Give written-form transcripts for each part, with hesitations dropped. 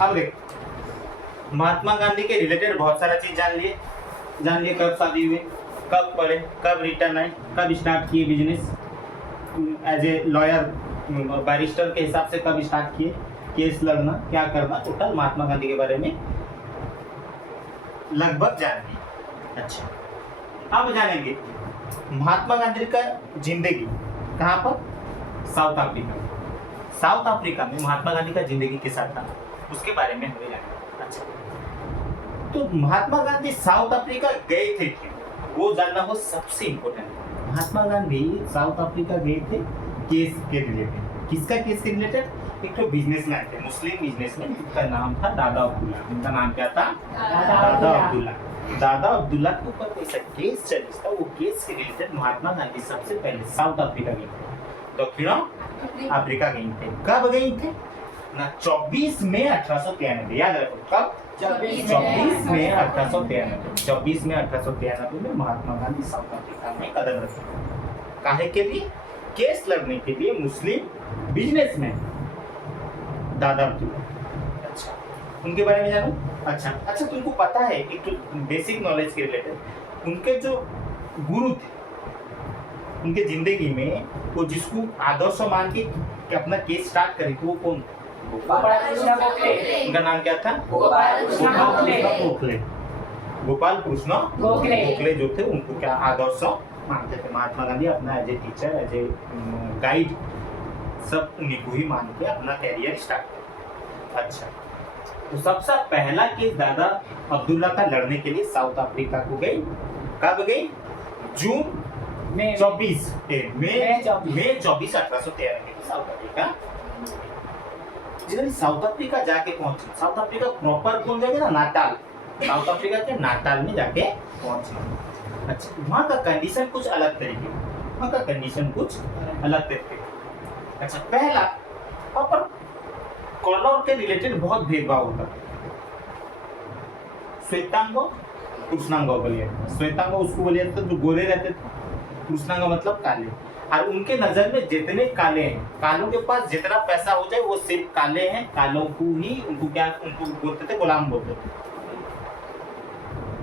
अब देख, महात्मा गांधी के रिलेटेड बहुत सारा चीज जान लिए कब शादी हुई, कब पढ़े, कब रिटर्न आए, कब स्टार्ट किए business as a lawyer, barrister के हिसाब से कब स्टार्ट किए, केस लड़ना, क्या करना, टोटल महात्मा गांधी के बारे में लगभग जान लिए। अच्छा, अब जानेंगे महात्मा गांधी का जिंदगी कहाँ पर, साउथ अफ्रीका में। साउथ अफ्रीका में महात्मा गांधी का जिंदगी के साथ था, उसके बारे में हमें जानना। अच्छा, तो महात्मा गांधी साउथ अफ्रीका गए थे क्यों, वो जानना वो सबसे important. Mahatma Gandhi south Africa गए थे केस के रिलेटेड। किसका केस के रिलेटेड? एक तो बिजनेसमैन थे, मुस्लिम बिजनेसमैन, जिसका नाम था दादा अब्दुल्ला। उनका नाम क्या था? दादा अब्दुल्ला। दादा अब्दुल्ला के ऊपर कोई सा केस चल रहा था, वो केस के रिलेटेड महात्मा गांधी सबसे पहले साउथ अफ्रीका गए थे, दक्षिण अफ्रीका गए थे। कब गए थे ना? 24 मई 1893। याद रखो कब? 24 मई 1893। 24 मई 1893 में महात्मा गांधी साउथ अफ्रीका में कदम रखे। काहे के लिए? केस लड़ने के लिए मुस्लिम बिजनेसमैन दादा अब्दुल्ला। अच्छा, उनके बारे में जानो। अच्छा, तुमको पता है एक तो बेसिक नॉलेज के रिलेटेड, उनके जो गुरु थे उनके जिंदगी में, वो जिसको आदर्श मान के अपना केस स्टार्ट करे थे, वो कौन थे? उनका नाम क्या था? गोपाल कृष्ण गोखले जो थे, उनको क्या आदर्श मानते थे। महात्मा गांधी अपना as a teacher, as a guide, सब उन्हीं को ही मान के अपना कैरियर स्टार्ट किया। अच्छा, तो सबसे पहला केस दादा अब्दुल्ला का लड़ने के लिए साउथ अफ्रीका को गई। कब गई? जून 24 मई 24 1813 में साउथ अफ्रीका। साउथ अफ्रीका जाके पहुंचे, साउथ अफ्रीका प्रॉपर कौन जगह ना? नाटाल। साउथ अफ्रीका के नाटाल में जाके पहुंचे। अच्छा, वहाँ का कंडीशन कुछ अलग तरीके, वहाँ का कंडीशन कुछ अलग तरीके। अच्छा, पहला वहाँ पर कलर के रिलेटेड बहुत भेदभाव होता है। श्वेतांग कृष्णांग बोलिए, श्वेतांग उसको बोलिए तो जो गोरे रहते थे, कृष्णांग मतलब काले। और उनके नजर में जितने काले हैं, कालों के पास जितना पैसा हो जाए वो सिर्फ काले हैं, कालों को ही उनको बोलते थे, गुलाम बोलते थे।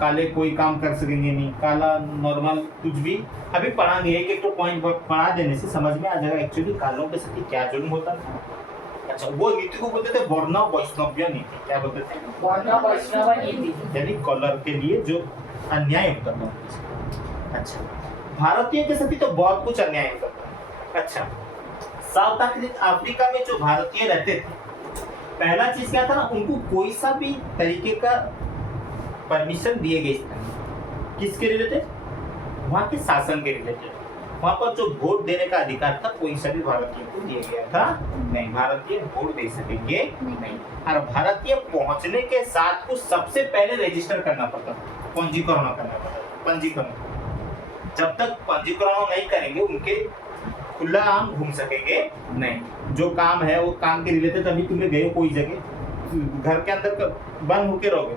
काले कोई काम कर सकेंगे नहीं, काला नॉर्मल कुछ भी। अभी पढ़ाएंगे एक तो पॉइंट पढ़ा देने से समझ में आ जाएगा एक्चुअली कालों के साथ क्या जुर्म होता था। अच्छा, वो नीति को बोलते थे वर्ण वैष्णव्य नीति। क्या बोलते थे? वर्ण वैष्णव नीति, यानी कलर के लिए जो अन्याय होता था। अच्छा, भारतीयों के साथ तो बहुत कुछ अन्याय होता था। अच्छा, साउथ अफ्रीका में जो भारतीय रहते थे, पहला चीज क्या था ना, उनको कोई सा भी तरीके का परमिशन दिए गए थे। किसके रिलेटेड? वहाँ के शासन के रिलेटेड। वहाँ पर जो वोट देने का अधिकार था कोई सा भी भारतीय को दिया गया था नहीं। भारतीय वोट दे सकेंगे नहीं। और भारतीय पहुंचने के साथ को सबसे पहले रजिस्टर करना पड़ता, पंजीकरण करना पड़ता। पंजीकरण जब तक पंजीकरण नहीं करेंगे उनके खुला आम घूम सकेंगे नहीं। जो काम है वो काम के रिलेटेड, अभी तुम्हें गए कोई जगह, घर के अंदर बंद होके रहोगे,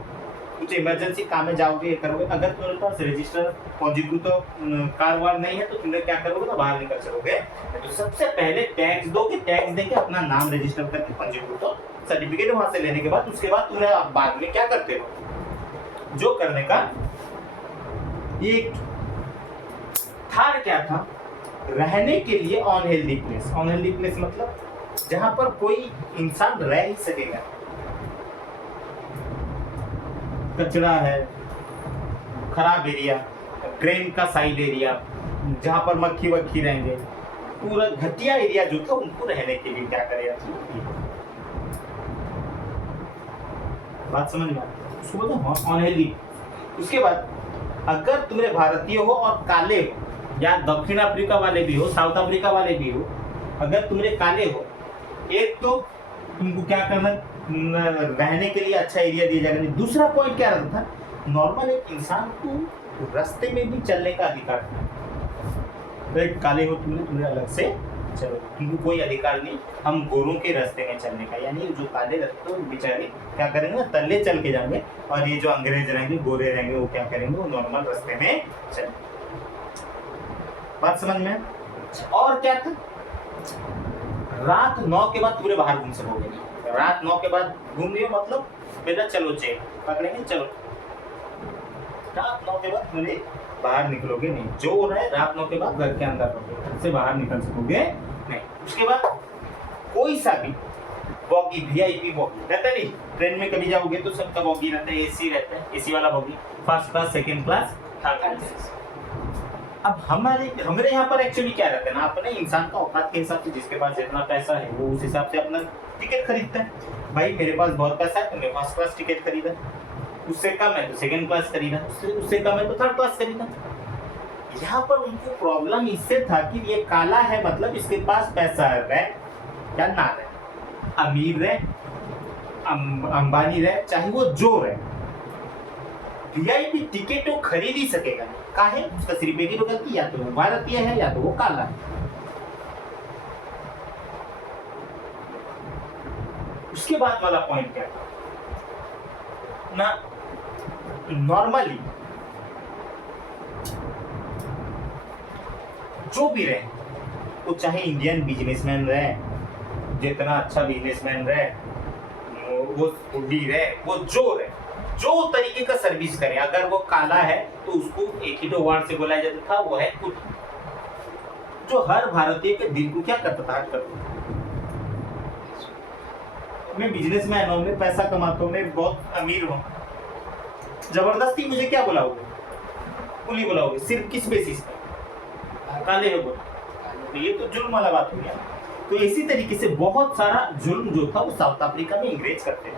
कुछ इमरजेंसी काम में जाओगे, ये करोगे, अगर तुम्हारे पास रजिस्टर पंजीकृत कारोबार नहीं है तो तुम क्या करोगे? तो बाहर निकल सकोगे। तो सबसे पहले टैक्स दोगे, टैक्स देके अपना नाम रजिस्टर करके पंजीकृत सर्टिफिकेट वहां से लेने के बाद उसके बाद तुम्हें बाद में क्या करते हो जो करने का। एक थर्ड क्या था? रहने के लिए अनहेल्दी प्लेस। अनहेल्दी प्लेस मतलब जहां पर कोई इंसान रह नहीं सकेगा, कचरा है, खराब एरिया, ड्रेन का साइड एरिया, जहां पर मक्खी वक्खी रहेंगे, पूरा घटिया एरिया जो था उनको रहने के लिए क्या करेगा? बात समझ में उसको बोलते हैं अनहेल्दी। उसके बाद अगर तुम्हें भारतीय हो और काले हो, या दक्षिण अफ्रीका वाले भी हो, साउथ अफ्रीका वाले भी हो, अगर तुम्हारे काले हो, एक तो तुमको क्या करना, रहने के लिए अच्छा एरिया दिया जाएगा। दूसरा पॉइंट क्या रहता था? नॉर्मल एक इंसान को रास्ते में भी चलने का अधिकार था। तो काले हो तुम्हें अलग से चलो, तुमको कोई अधिकार नहीं हम गोरों के रास्ते में चलने का। यानी जो काले रहते हैं बेचारे क्या करेंगे? तले चल के जाएंगे, और ये जो अंग्रेज रहेंगे, गोरे रहेंगे, वो क्या करेंगे? वो नॉर्मल रास्ते में चलेंगे। बात समझ में? और क्या था? रात 9 के बाद पूरे बाहर घूम सकोगे नहीं। रात 9 के बाद घूम लियो मतलब बेटा चलो जेल पकड़ेंगे चलो। रात 9 के बाद मेरे बाहर निकलोगे नहीं, जो हो रहा है रात 9 के बाद घर के अंदर रहोगे, घर से बाहर निकल सकोगे नहीं। उसके बाद कोई सा भी बॉगी वीआईपी बॉगी रहता नहीं, ट्रेन में कभी जाओगे तो सबका बॉगी रहता है, एसी रहता है, एसी वाला boggy, first class, second class, third class. अब हमारे यहाँ पर एक्चुअली क्या रहता है ना, अपने इंसान का औकात के हिसाब से जिसके पास जितना पैसा है वो उस हिसाब से अपना टिकट खरीदता है। भाई मेरे पास बहुत पैसा है तो मैं फर्स्ट क्लास टिकट खरीदा, उससे कम है तो सेकंड क्लास खरीदा, उससे कम है तो थर्ड क्लास खरीदा। यहाँ पर उनको प्रॉब्लम इससे था कि ये काला है मतलब इसके पास पैसा है या ना रहे, अमीर रहे, अंबानी रहे, चाहे वो जो रहे, वीआईपी टिकट वो खरीद ही सकेगा। काहे? उसका सिर्फ एक ही तो गलती, या तो वो भारतीय है या तो वो काला है। उसके बाद वाला पॉइंट क्या था ना, नॉर्मली जो भी रहे वो चाहे इंडियन बिजनेसमैन रहे, जितना अच्छा बिजनेसमैन रहे, वो फूडी रहे, वो जो रहे, जो तरीके का सर्विस करे, अगर वो काला है तो उसको एक ही तो वर्ड से बोला जाता था, वो है कुट, जो हर भारतीय के दिल को क्या करता था, करता। मैं बिजनेसमैन हूँ, मैं पैसा कमाता हूँ, मैं बहुत अमीर हूँ, जबरदस्ती मुझे क्या बुलाओगे, कुली बुलाओगे, सिर्फ किस बेसिस पर, काले हो तो ये तो जुल्म वाला बात हो गया। तो इसी तरीके से बहुत सारा जुल्म जो था वो साउथ अफ्रीका में अंग्रेज करते थे।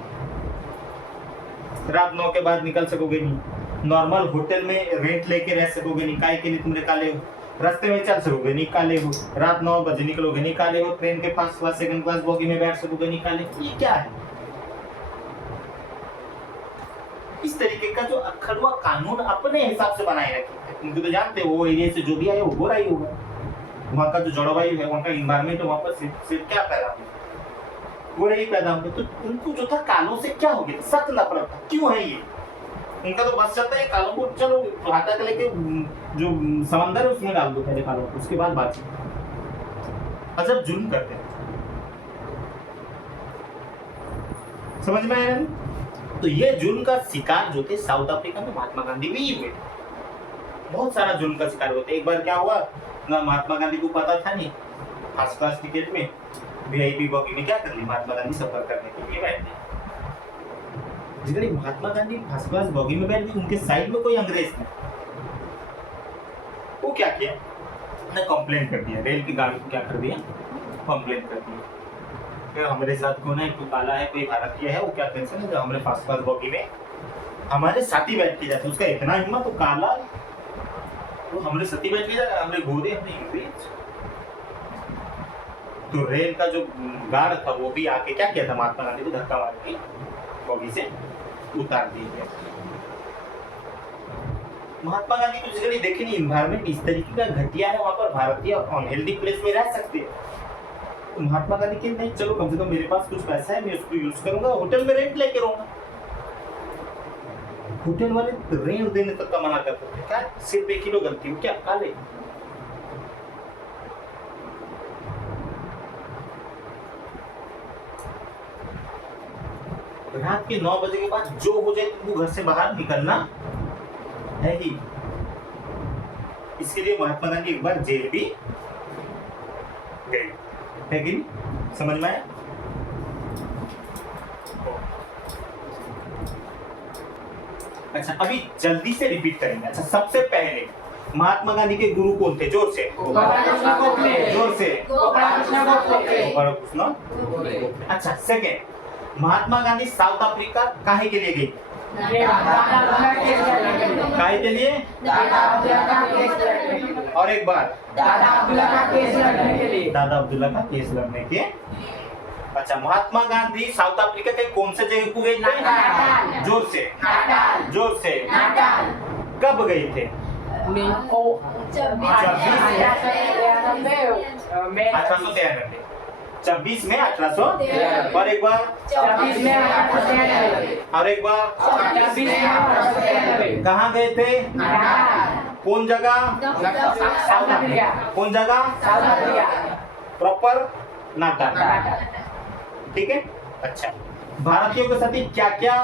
रात 9 के बाद निकल सकोगे नहीं, नॉर्मल होटल में रेंट लेके रह सकोगे नहीं, काय के लिए तुमने काले हो, रास्ते में चल सकोगे नहीं, काले हो, रात 9 बजे निकलोगे नहीं, काले हो, ट्रेन के first class second class bogie में बैठ सकोगे नहीं, काले। ये क्या है? इस तरीके का जो अखड़ुआ कानून अपने हिसाब से बनाए रखे, तुम तो जानते हो वो एरिया से जो भी आए वो गोरा ही होगा, वहाँ का जो जलवायु है, वहाँ का इन्वायरमेंट है, वहाँ पर सिर्फ क्या पैदा होगा, गोरे ही पैदा होंगे। तो उनको जो था कालों से क्या हो गया, सख्त नफरत था। क्यों है ये? उनका तो बस चलता है कालों को चलो हाथा के लेके जो समंदर है उसमें डाल दो पहले कालों को, उसके बाद बातचीत। अजब जुल्म करते हैं, समझ में आया ना? तो ये जुल्म का शिकार जो थे साउथ अफ्रीका में महात्मा गांधी भी हुए, बहुत सारा जुल्म का शिकार होते। एक बार क्या हुआ ना, महात्मा गांधी को पता था नहीं, फर्स्ट क्लास टिकट में वीआईपी बॉगी में क्या कर ली, महात्मा गांधी सफर करने के लिए बैठ गए। जितने Mahatma Gandhi first class boggy में बैठ गए, उनके साइड में कोई अंग्रेज नहीं, वो क्या किया ना, कंप्लेंट कर दिया, रेल की गाड़ी को क्या कर दिया, कंप्लेंट कर दिया, हमारे साथ कौन है, कोई काला है, कोई भारतीय है, वो क्या टेंशन है, जो हमारे फर्स्ट क्लास बॉगी में हमारे साथी बैठ के जाते, उसका इतना हिम्मत, तो काला वो हमारे साथी बैठ के जाता, हमारे गोरे, हमारे अंग्रेज। तो रेल का जो गार्ड था वो भी आके क्या किया था, महात्मा गांधी को धक्का मार के बॉगी से उतार दिया। महात्मा गांधी को जगह देखे नहीं, इन्वायरमेंट इस तरीके का घटिया है, वहां पर भारतीय अनहेल्दी प्लेस में रह सकते हैं। तो महात्मा गांधी के नहीं, चलो कम से कम मेरे पास कुछ पैसा है, मैं उसको यूज करूंगा, होटल में रेंट लेके रहूंगा। होटल वाले रेंट देने तक का मना करते थे। क्या सिर्फ एक ही लोग गलती हो क्या, काले? रात के 9 बजे के बाद जो हो जाए तुमको घर से बाहर निकलना है ही। इसके लिए महात्मा गांधी एक बार जेल भी गए, है कि नहीं? समझ में आया? अच्छा अभी जल्दी से रिपीट करेंगे। अच्छा सबसे पहले महात्मा गांधी के गुरु कौन थे? जोर से, जोर से। अच्छा second, Mahatma Gandhi south Africa काहे के लिए गई? काहे के लिए? और एक बार दादा अब्दुल्ला का केस लड़ने के। अच्छा महात्मा गांधी साउथ अफ्रीका के कौन से जगह को गए थे? जोर से, जोर से। कब गए थे? 1893। 26 में 1893। और एक बार 26 में 1893। और एक बार 26 में 1893। कहाँ गए थे? कौन जगह? South Africa. कौन जगह? South Africa. Proper natal. ठीक है। अच्छा, भारतीयों के साथ क्या क्या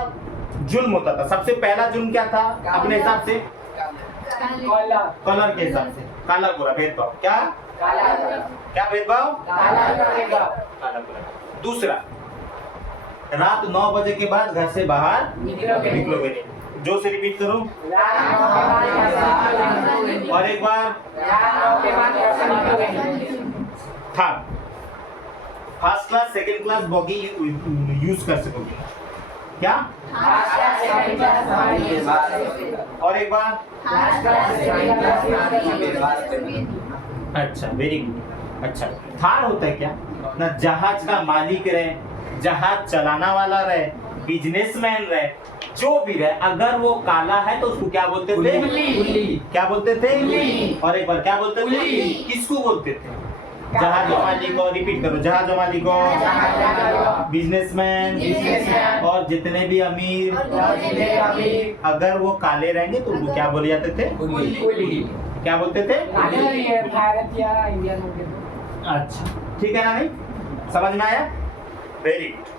जुल्म होता था? सबसे पहला जुल्म क्या था अपने हिसाब से? काला कलर के हिसाब से, काला गोरा भेदभाव। क्या काला क्या भेदभाव? काला करेगा काला गोरा। दूसरा, रात 9 बजे के बाद घर से बाहर निकलोगे नहीं। निकलोगे नहीं। जो से रिपीट करो रात 9 के बाद निकलोगे और एक बार। रात 9 के बाद घर से निकलोगे नहीं। Third, first class second class boggy use कर सकोगे। क्या? फर्स्ट क्लास सेकंड क्लास हमारी बात और एक बार। फर्स्ट क्लास सेकंड क्लास अच्छा, वेरी गुड। अच्छा, थर्ड होता है क्या ना, जहाज का मालिक रहे, जहाज चलाना वाला रहे, बिजनेसमैन रहे, जो भी रहे, अगर वो काला है तो उसको क्या बोलते थे? कुल्ली। क्या बोलते थे? कुल्ली। और एक बार क्या बोलते थे? कुल्ली। किसको बोलते थे? जहाज मालिक को, रिपीट करो, जहाज मालिक को, बिजनेसमैन बिजनेसमैन और जितने भी अमीर, और जितने अभी अगर वो काले रहेंगे तो उनको क्या बोले जाते थे? कुल्ली क्या बोलते थे? भारत या इंडिया में अच्छा, ठीक है ना? नहीं समझ में आया? Very good.